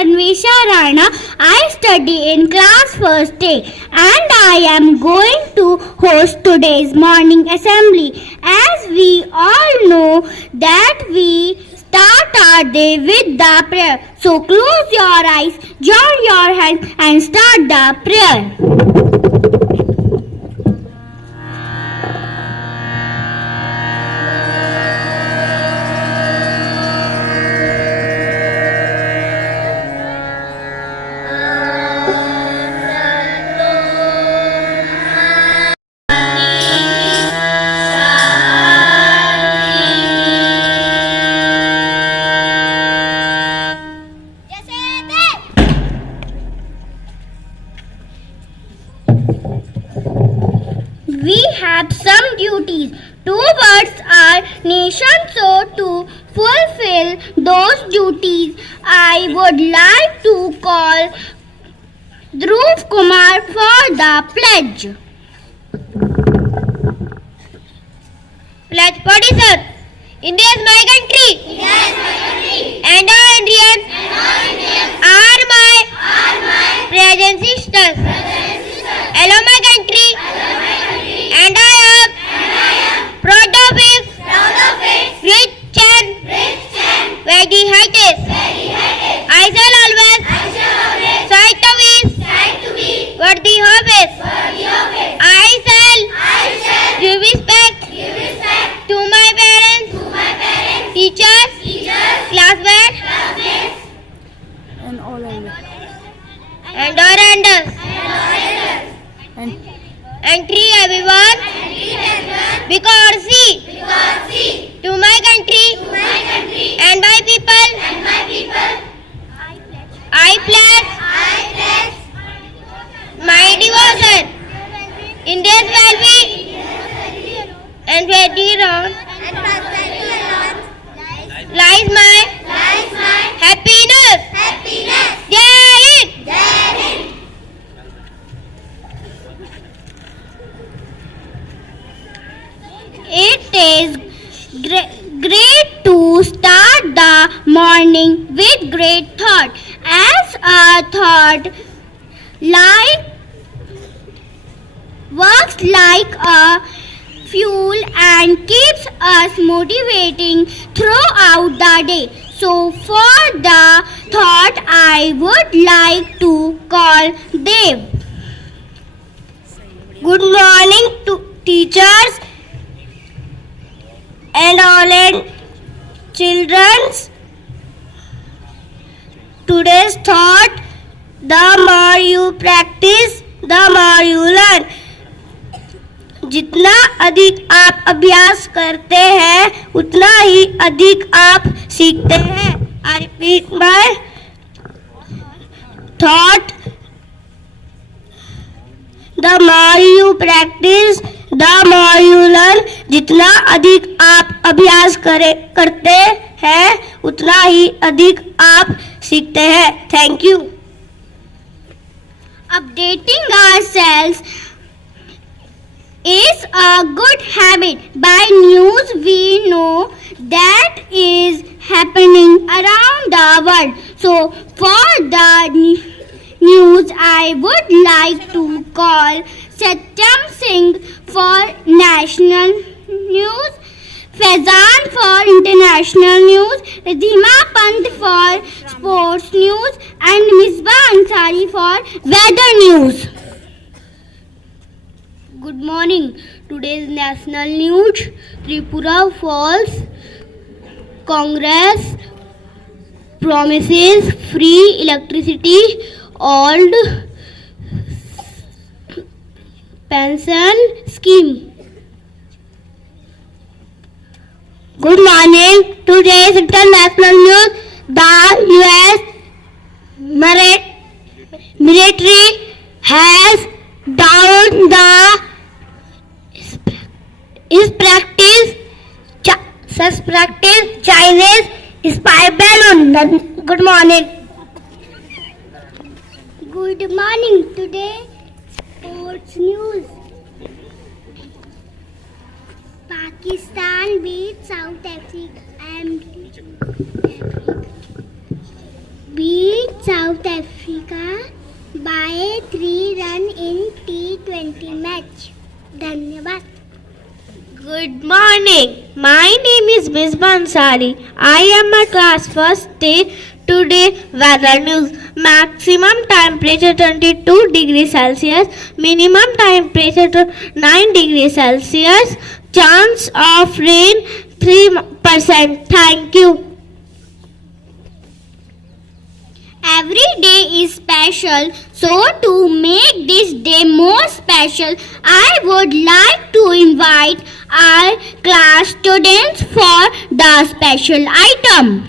Anvesha Rana. I study in class first day and I am going to host today's morning assembly. As we all know that we start our day with the prayer. So close your eyes, join your hands and start the prayer. We have some duties towards our nation, so to fulfill those duties, I would like to call Dhruv Kumar for the pledge. Pledge body, sir. India is my country. India is my country. And all Indians, are my brothers and sisters. Hello, my country. And I am proud of it. Rich and very heighted. I shall always strive to be worthy of it. I shall give respect to my parents, teachers, classmates, and all others. and our elders. And treat everyone because see to my country and my people I pledge my devotion in this well-being and very wrong lies my happiness. It is great to start the morning with great thought. As a thought works like a fuel and keeps us motivating throughout the day. So for the thought, I would like to call Dev. Good morning to teachers and all children. Today's thought: the more you practice, the more you learn. जितना अधिक आप अभ्यास करते हैं उतना ही अधिक आप सीखते हैं. I repeat my thought: the more you practice, the more you learn. जितना अधिक आप अभ्यास करते हैं उतना ही अधिक आप सीखते हैं. Thank you. Updating ourselves is a good habit. By news we know that is happening around the world. So for the news I would like to call Satyam Singh for national news, Faizan for international news, Ridhima Pant for sports news and Misbah Ansari for weather news. Good morning. Today's national news: Tripura falls. Congress promises free electricity. Old pension scheme. Good morning. Today's international news: the U.S. military has downed the suspected Chinese spy balloon. Good morning. Good morning. Today sports news. Pakistan beat South Africa and beat South Africa by 3 run in T20 match. धन्यवाद. Good morning. My name is Miss Bansali. I am at class first day. Today weather news. Maximum temperature 22 degrees Celsius. Minimum temperature 9 degrees Celsius. Chance of rain 3%. Thank you. Every day is special, so to make this day more special, I would like to invite our class students for the special item.